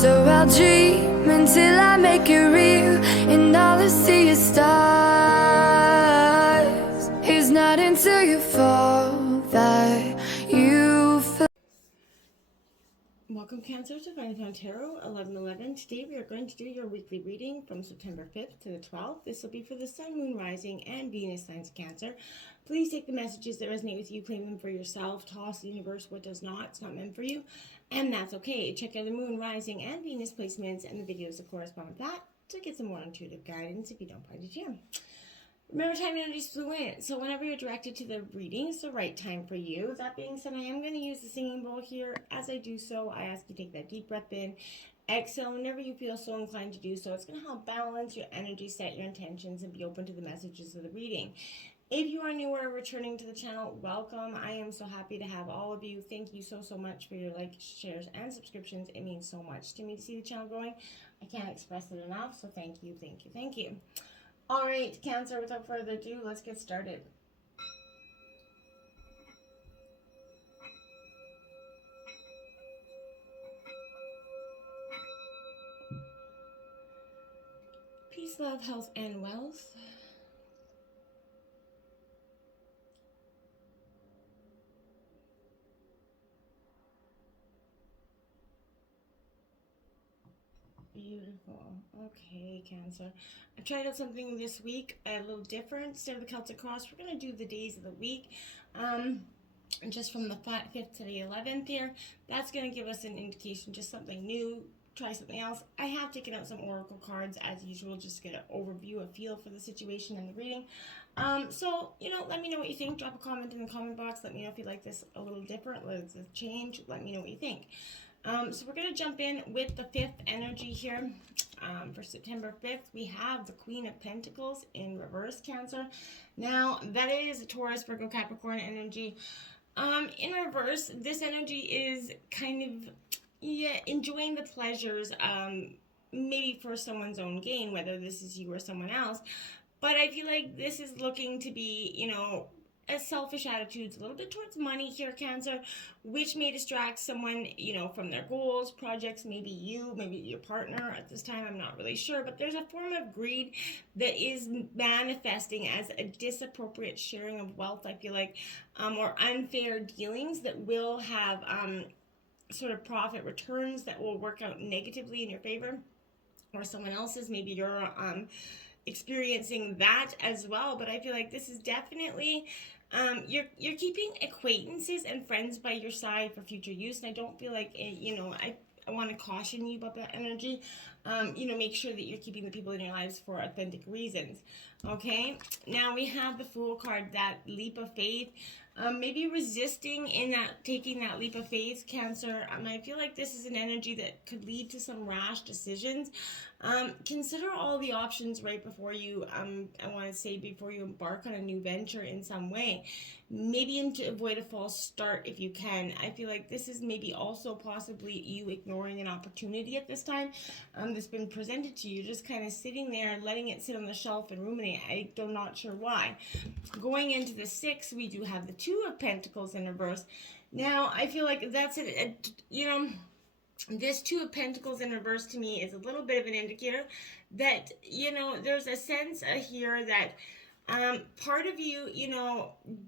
So I'll dream until I make it real, and all I see is stars. It's not until you fall that you feel. Welcome, Cancer, to Untitled Tarot 11/11. Today we are going to do your weekly reading from September 5th to the 12th. This will be for the Sun, Moon, Rising, and Venus signs of Cancer. Please take the messages that resonate with you, claim them for yourself, toss the universe what does not. It's not meant for you, and that's okay. Check out the Moon, Rising, and Venus placements and the videos that correspond with that to get some more intuitive guidance if you don't find it here. Remember, time energy is fluent, so whenever you're directed to the reading, it's the right time for you. That being said, I am going to use the singing bowl here. As I do so, I ask you to take that deep breath in, exhale whenever you feel so inclined to do so. It's going to help balance your energy, set your intentions, and be open to the messages of the reading. If you are new or returning to the channel, welcome. I am so happy to have all of you. Thank you so much for your likes, shares, and subscriptions. It means so much to me to see the channel growing. I can't express it enough, so thank you, thank you, thank you. All right, Cancer, without further ado, let's get started. Peace, love, health, and wealth. Beautiful. Okay, Cancer. I tried out something this week, a little different. Instead of the Celtic Cross, we're going to do the days of the week. Just from the 5th to the 11th here. That's going to give us an indication, just something new. Try something else. I have taken out some oracle cards as usual, just to get an overview, a feel for the situation and the reading. So, let me know what you think. Drop a comment in the comment box. Let me know if you like this a little different. Let's change. Let me know what you think. So we're going to jump in with the 5th energy here. For September 5th, we have the Queen of Pentacles in reverse, Cancer. Now, that is a Taurus, Virgo, Capricorn energy. In reverse, this energy is kind of, enjoying the pleasures, maybe for someone's own gain, whether this is you or someone else. But I feel like this is looking to be, a selfish attitude, a little bit towards money here, Cancer, which may distract someone, from their goals, projects, maybe you, maybe your partner at this time, I'm not really sure, but there's a form of greed that is manifesting as a disappropriate sharing of wealth, I feel like, or unfair dealings that will have sort of profit returns that will work out negatively in your favor or someone else's. Maybe you're experiencing that as well, but I feel like this is definitely you're keeping acquaintances and friends by your side for future use, and I don't feel like I want to caution you about that energy. Make sure that you're keeping the people in your lives for authentic reasons. Okay, now we have the Fool card, that leap of faith. Maybe resisting in that, taking that leap of faith, Cancer. I feel like this is an energy that could lead to some rash decisions. Consider all the options right before you, I want to say before you embark on a new venture in some way. Maybe to avoid a false start if you can. I feel like this is maybe also possibly you ignoring an opportunity at this time that's been presented to you, just kind of sitting there and letting it sit on the shelf and ruminate. I'm not sure why. Going into the 6th, we do have the 2 of Pentacles in reverse. Now, I feel like that's this 2 of Pentacles in reverse to me is a little bit of an indicator that, there's a sense here that part of you,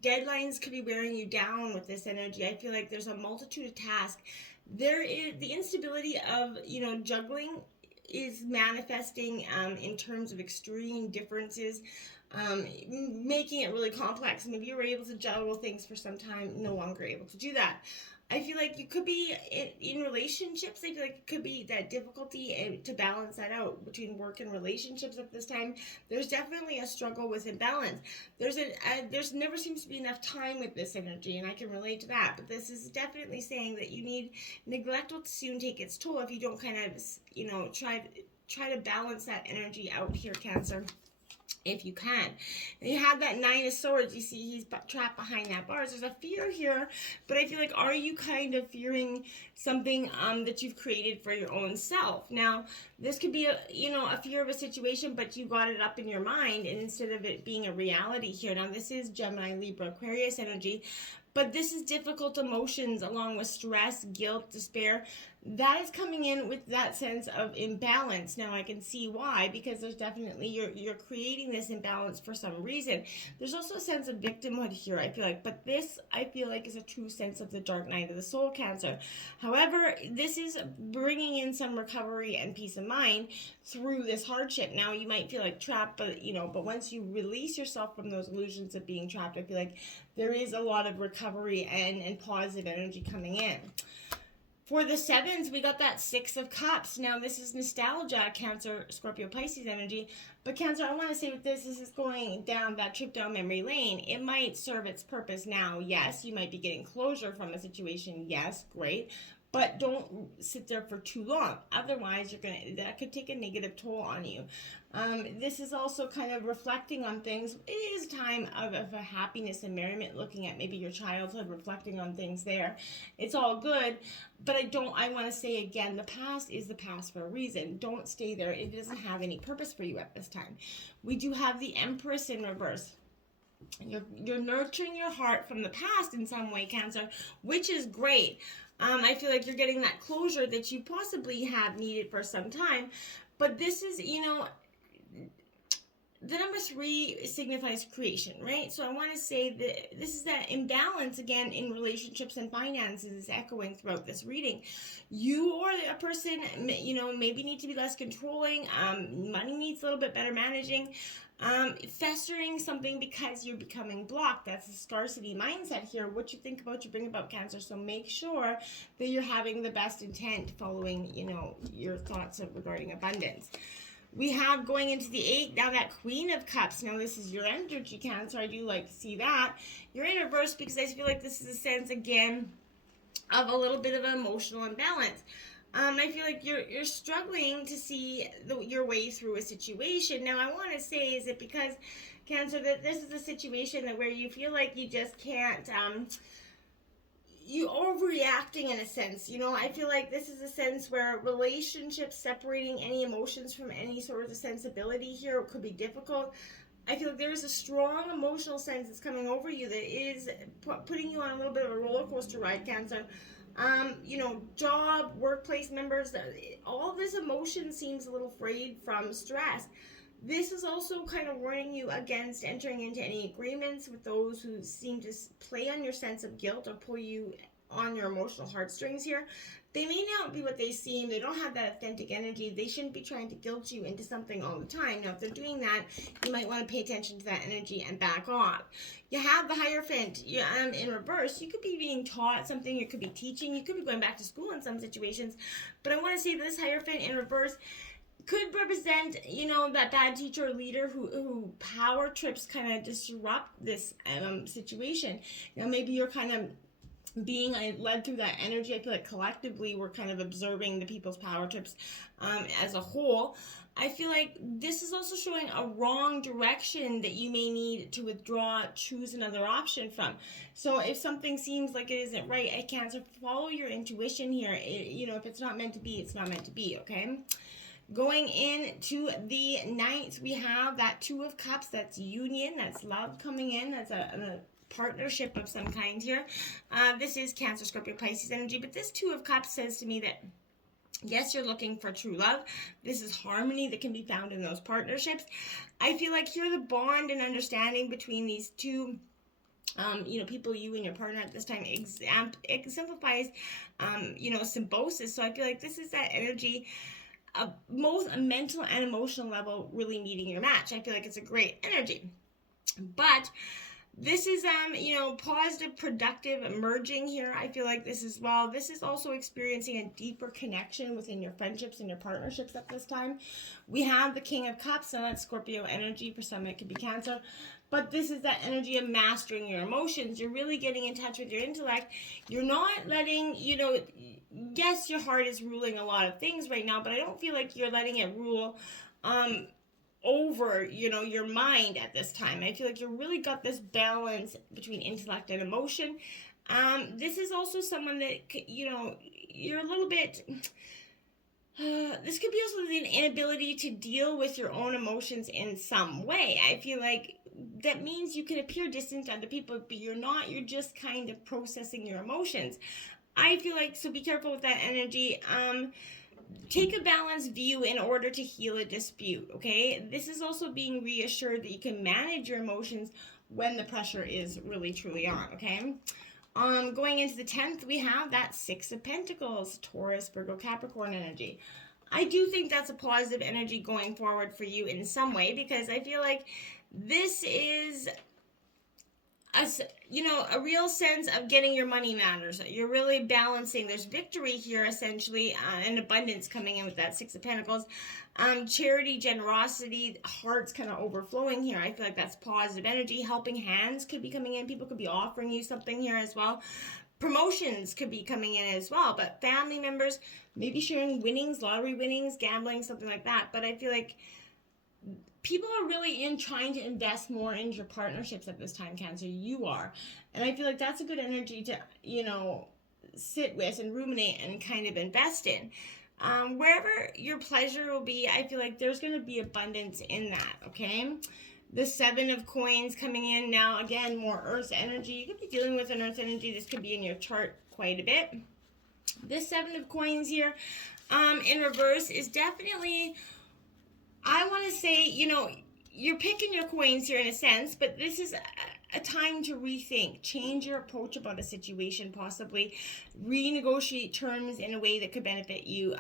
deadlines could be wearing you down with this energy. I feel like there's a multitude of tasks. There is the instability of, juggling is manifesting in terms of extreme differences, making it really complex. Maybe you were able to juggle things for some time, no longer able to do that. I feel like you could be in relationships. I feel like it could be that difficulty to balance that out between work and relationships at this time. There's definitely a struggle with imbalance. There's never seems to be enough time with this energy, and I can relate to that. But this is definitely saying that neglect will soon take its toll if you don't kind of, try to balance that energy out here, Cancer, if you can. And you have that 9 of Swords. You see he's trapped behind that bars. There's a fear here, but I feel like, are you kind of fearing something that you've created for your own self? Now, this could be a fear of a situation, but you got it up in your mind, and instead of it being a reality here. Now, this is Gemini, Libra, Aquarius energy, but this is difficult emotions along with stress, guilt, despair that is coming in with that sense of imbalance. Now I can see why, because there's definitely, you're creating this imbalance for some reason. There's also a sense of victimhood here, I feel like, but this I feel like is a true sense of the dark night of the soul, Cancer. However, this is bringing in some recovery and peace of mind through this hardship. Now you might feel like trapped, but but once you release yourself from those illusions of being trapped, I feel like there is a lot of recovery and positive energy coming in. For the sevens, we got that Six of Cups. Now, this is nostalgia, Cancer, Scorpio, Pisces energy. But Cancer, I want to say with this is going down that trip down memory lane. It might serve its purpose now. Yes, you might be getting closure from a situation. Yes, great. But don't sit there for too long. Otherwise, that could take a negative toll on you. This is also kind of reflecting on things. It is a time of a happiness and merriment, looking at maybe your childhood, reflecting on things there. It's all good, but I want to say again, the past is the past for a reason. Don't stay there. It doesn't have any purpose for you at this time. We do have the Empress in reverse. You're nurturing your heart from the past in some way, Cancer, which is great. I feel like you're getting that closure that you possibly have needed for some time. But this is, the number 3 signifies creation, right? So I want to say that this is that imbalance again in relationships and finances is echoing throughout this reading. You or a person, maybe need to be less controlling. Money needs a little bit better managing. Festering something because you're becoming blocked. That's a scarcity mindset here. What you think about, you bring about, Cancer. So make sure that you're having the best intent following, your thoughts regarding abundance. We have going into the 8, now that Queen of Cups. Now this is your energy, Cancer. I do like to see that. You're in reverse because I feel like this is a sense, again, of a little bit of an emotional imbalance. I feel like you're struggling to see your way through a situation. Now I want to say, is it because, Cancer, that this is a situation where you feel like you just can't, you overreacting in a sense. I feel like this is a sense where relationships, separating any emotions from any sort of sensibility here could be difficult. I feel like there is a strong emotional sense that's coming over you that is putting you on a little bit of a roller coaster ride, Cancer. Job, workplace members, all this emotion seems a little frayed from stress. This is also kind of warning you against entering into any agreements with those who seem to play on your sense of guilt or pull you on your emotional heartstrings here. They may not be what they seem. They don't have that authentic energy. They shouldn't be trying to guilt you into something all the time. Now, if they're doing that, you might want to pay attention to that energy and back off. You have the Hierophant in reverse. You could be being taught something. You could be teaching. You could be going back to school in some situations. But I want to say this Hierophant in reverse could represent, that bad teacher or leader who power trips kind of disrupt this situation. Maybe you're kind of being led through that energy. I feel like collectively we're kind of observing the people's power trips as a whole. I feel like this is also showing a wrong direction that you may need to withdraw, choose another option from. So if something seems like it isn't right, I Cancer, follow your intuition here. If it's not meant to be, it's not meant to be, okay? Going into the 9th, we have that 2 of Cups. That's union, that's love coming in. That's a partnership of some kind here. This is Cancer, Scorpio, Pisces energy, but this 2 of Cups says to me that yes, you're looking for true love. This is harmony that can be found in those partnerships. I feel like here the bond and understanding between these two people, you and your partner at this time, exemplifies, symbiosis. So I feel like this is that energy of both a mental and emotional level really meeting your match. I feel like it's a great energy. But this is, positive, productive, emerging here. I feel like this is also experiencing a deeper connection within your friendships and your partnerships at this time. We have the King of Cups, so that's Scorpio energy. For some, it could be Cancer. But this is that energy of mastering your emotions. You're really getting in touch with your intellect. You're not letting, yes, your heart is ruling a lot of things right now, but I don't feel like you're letting it rule over, your mind at this time. I feel like you really got this balance between intellect and emotion. This is also someone that, you're a little bit... this could be also the inability to deal with your own emotions in some way. I feel like that means you can appear distant to other people, but you're not. You're just kind of processing your emotions. I feel like, so be careful with that energy. Take a balanced view in order to heal a dispute, okay? This is also being reassured that you can manage your emotions when the pressure is really truly on, okay? Going into the 10th, we have that Six of Pentacles, Taurus, Virgo, Capricorn energy. I do think that's a positive energy going forward for you in some way, because I feel like this is a real sense of getting your money matters. You're really balancing. There's victory here, essentially, and abundance coming in with that Six of Pentacles. Charity, generosity, hearts kind of overflowing here. I feel like that's positive energy. Helping hands could be coming in. People could be offering you something here as well. Promotions could be coming in as well. But family members, maybe sharing winnings, lottery winnings, gambling, something like that. But I feel like people are really in trying to invest more into your partnerships at this time, Cancer. You are. And I feel like that's a good energy to, sit with and ruminate and kind of invest in. Wherever your pleasure will be, I feel like there's going to be abundance in that, okay? The Seven of Coins coming in now. Again, more Earth energy. You could be dealing with an Earth energy. This could be in your chart quite a bit. This Seven of Coins here in reverse is definitely, I want to say, you're picking your coins here in a sense, but this is a time to rethink, change your approach about a situation, possibly renegotiate terms in a way that could benefit you.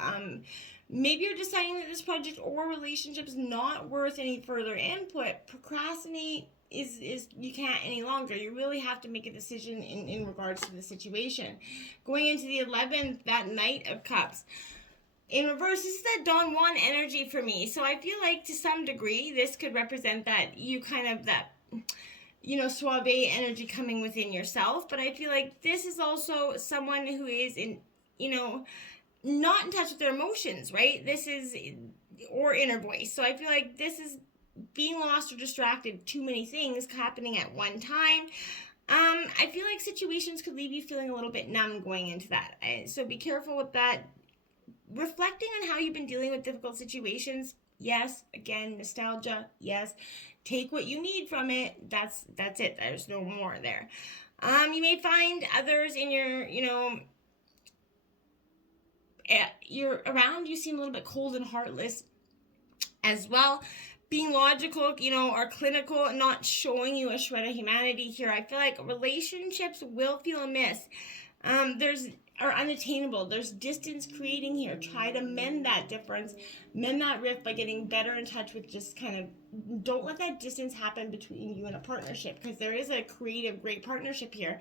Maybe you're deciding that this project or relationship is not worth any further input. Procrastinate is you can't any longer. You really have to make a decision in regards to the situation. Going into the 11th, that Knight of Cups. In reverse, this is that Don Juan energy for me. So I feel like to some degree, this could represent that you kind of that, suave energy coming within yourself. But I feel like this is also someone who is not in touch with their emotions, right? This is, or inner voice. So I feel like this is being lost or distracted, too many things happening at one time. I feel like situations could leave you feeling a little bit numb going into that. So be careful with that. Reflecting on how you've been dealing with difficult situations, yes. Again, nostalgia, yes. Take what you need from it. That's it. There's no more there. You may find others in you're around. You seem a little bit cold and heartless as well. Being logical, or clinical, not showing you a shred of humanity here. I feel like relationships will feel amiss. Are unattainable. There's distance creating here. Try to mend that difference, mend that rift by getting better in touch with just kind of, don't let that distance happen between you and a partnership, because there is a creative, great partnership here,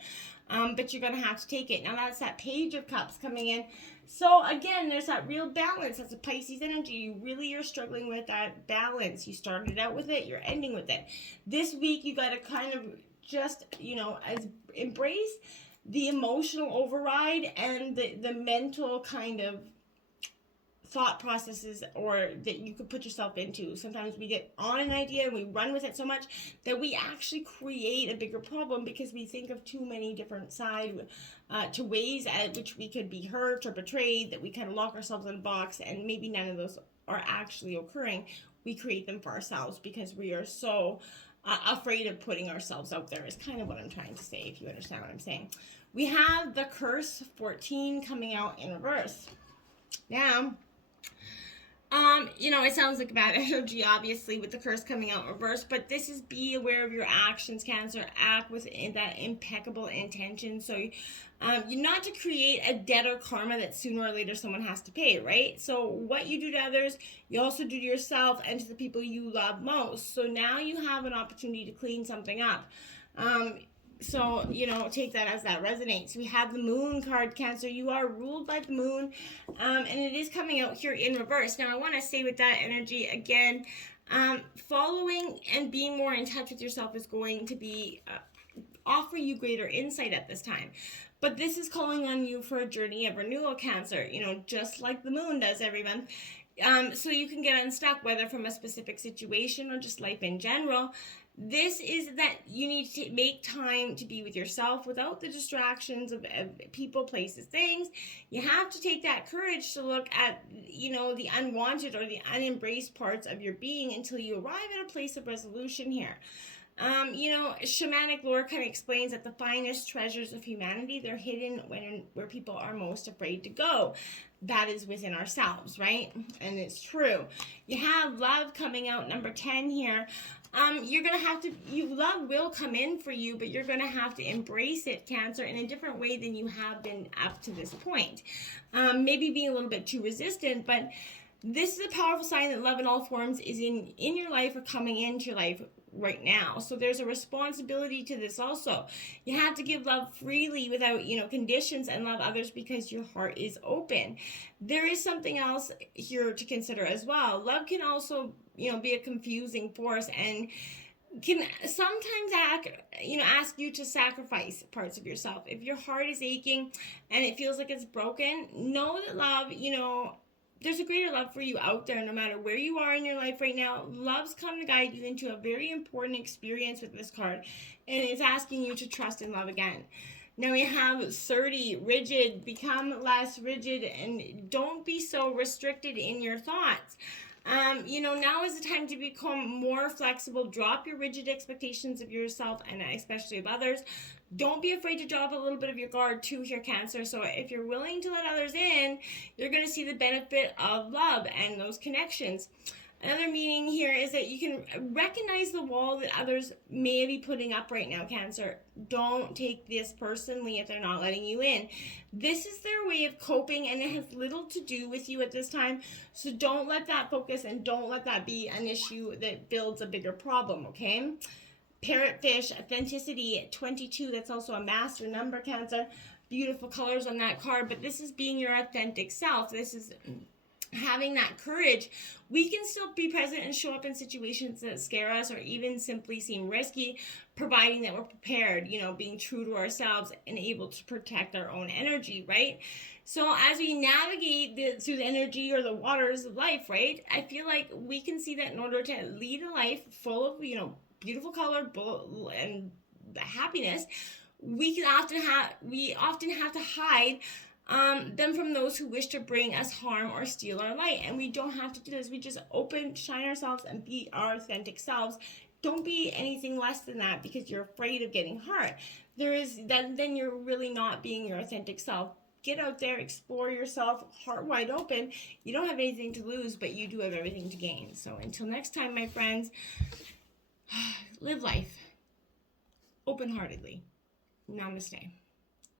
but you're going to have to take it. Now that's that Page of Cups coming in. So again, there's that real balance. That's a Pisces energy. You really are struggling with that balance. You started out with it, you're ending with it. This week, you got to kind of just, embrace the emotional override and the mental kind of thought processes or that you could put yourself into. Sometimes we get on an idea and we run with it so much that we actually create a bigger problem because we think of too many different sides to ways at which we could be hurt or betrayed, that we kind of lock ourselves in a box, and maybe none of those are actually occurring. We create them for ourselves because we are so afraid of putting ourselves out there, is kind of what I'm trying to say, if you understand what I'm saying. We have the Curse 14 coming out in reverse. Now, it sounds like bad energy, obviously, with the curse coming out reverse, but this is be aware of your actions, Cancer. Act with that impeccable intention. So you're not to create a debt or karma that sooner or later someone has to pay, right? So what you do to others, you also do to yourself and to the people you love most. So now you have an opportunity to clean something up. So, take that as that resonates. We have the Moon card, Cancer. You are ruled by the Moon, and it is coming out here in reverse. Now, I want to say with that energy, again, following and being more in touch with yourself is going to be offer you greater insight at this time. But this is calling on you for a journey of renewal, Cancer, just like the Moon does every month. So you can get unstuck, whether from a specific situation or just life in general. This is that you need to make time to be with yourself without the distractions of people, places, things. You have to take that courage to look at, the unwanted or the unembraced parts of your being until you arrive at a place of resolution here. Shamanic lore kind of explains that the finest treasures of humanity, they're hidden where people are most afraid to go. That is within ourselves, right? And it's true. You have love coming out, number 10 here. You're going to have to, love will come in for you, but you're going to have to embrace it, Cancer, in a different way than you have been up to this point. Maybe being a little bit too resistant, but this is a powerful sign that love in all forms is in your life or coming into your life right now. So there's a responsibility to this also. You have to give love freely without, conditions, and love others because your heart is open. There is something else here to consider as well. Love can also, be a confusing force and can sometimes ask you to sacrifice parts of yourself. If your heart is aching and it feels like it's broken, know that love, there's a greater love for you out there no matter where you are in your life right now. Love's come to guide you into a very important experience with this card, and it's asking you to trust and love again. Now we have 30, rigid, become less rigid, and don't be so restricted in your thoughts. Now is the time to become more flexible. Drop your rigid expectations of yourself and especially of others. Don't be afraid to drop a little bit of your guard too here, Cancer. So if you're willing to let others in, you're going to see the benefit of love and those connections. Another meaning here is that you can recognize the wall that others may be putting up right now, Cancer. Don't take this personally if they're not letting you in. This is their way of coping, and it has little to do with you at this time. So don't let that focus and don't let that be an issue that builds a bigger problem, okay? Parrotfish, authenticity, 22. That's also a master number, Cancer. Beautiful colors on that card, but this is being your authentic self. This is having that courage. We can still be present and show up in situations that scare us or even simply seem risky, providing that we're prepared, being true to ourselves and able to protect our own energy, right? So as we navigate through the energy or the waters of life, right, I feel like we can see that in order to lead a life full of, beautiful color and happiness, we often have to hide them from those who wish to bring us harm or steal our light. And we don't have to do this. We just shine ourselves and be our authentic selves. Don't be anything less than that because you're afraid of getting hurt. Then you're really not being your authentic self. Get out there, explore yourself, heart wide open. You don't have anything to lose, but you do have everything to gain. So until next time, my friends, live life open-heartedly. Namaste.